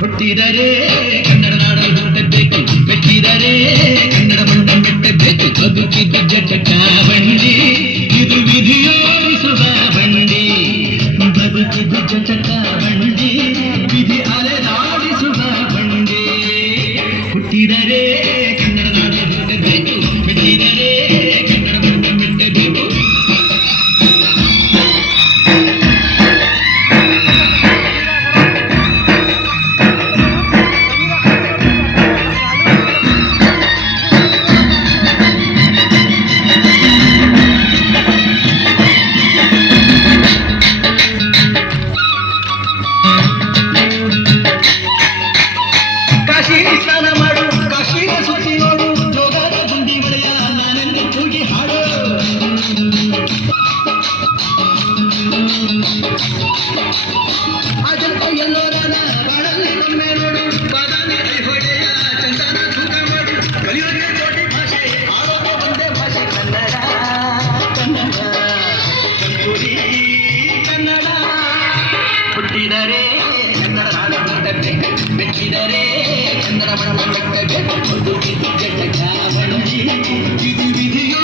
ಹುಟ್ಟಿದರೆ ಕನ್ನಡ ನಾಡಲು ಹುಟ್ಟಬೇಕು, ಮೆಟ್ಟಿದರೆ ಕನ್ನಡ ಮಣ್ಣ ಮೆಟ್ಟಬೇಕು. ಬದುಕಿದ ಜಟಕ ಬಂಡಿ, ಇದು ವಿಧಿಯೋಡಿಸುವ ಬಂಡಿ. ಬದುಕಿದ ಜಟಕ ಬಂಡಿ, ವಿಧಿ ಅಲೆದಾಡಿಸುವ ಬಂಡಿ. ಹುಟ್ಟಿದರೆ ಕನ್ನಡ ನಾಡಲು ಹುಟ್ಟಬೇಕು, ಮೆಟ್ಟಿದರೆ ಕನ್ನಡ ಮಣ್ಣ ಮೆಟ್ಟಬೇಕು. ಸ್ನಾನ ಮಾಡು, ಕಾಶಿನ ಸುತ್ತಿ ನೋಡು, ಯೋಗದ ಗುಂಡಿ ಒಡೆಯ ನಾನೆಂದು ಕೂಗಿ ಹಾಡು. ಅಜಂತ ಎಲ್ಲೋರನ ಬಾಳಲ್ಲಿ ಒಮ್ಮೆ ನೋಡು, ಬಾದಾಮಿ ಹೊಡೆಯ ಚಂದನ ತೂಕ ಮಾಡು. ಕಲಿಯೋದೇ ಕೋಟಿ ಭಾಷೆ, ಆಡೋದೇ ಒಂದೇ ಭಾಷೆ ಕನ್ನಡ. ಕನ್ನಡ ಕಲ್ಪುರಿ ಕನ್ನಡ. ಹುಟ್ಟಿದರೆ ಕನ್ನಡ ನಾಡು ಹುಟ್ಟಬೇಕು, ಮೆಚ್ಚಿದರೆ ಕನ್ನಡ ಮಣ ಮೆಟ್ಟಬೇಕು. ಬದುಕಿದ ಜಟಕ ಬಂಡಿ, ಇದು ವಿಧಿಯೋ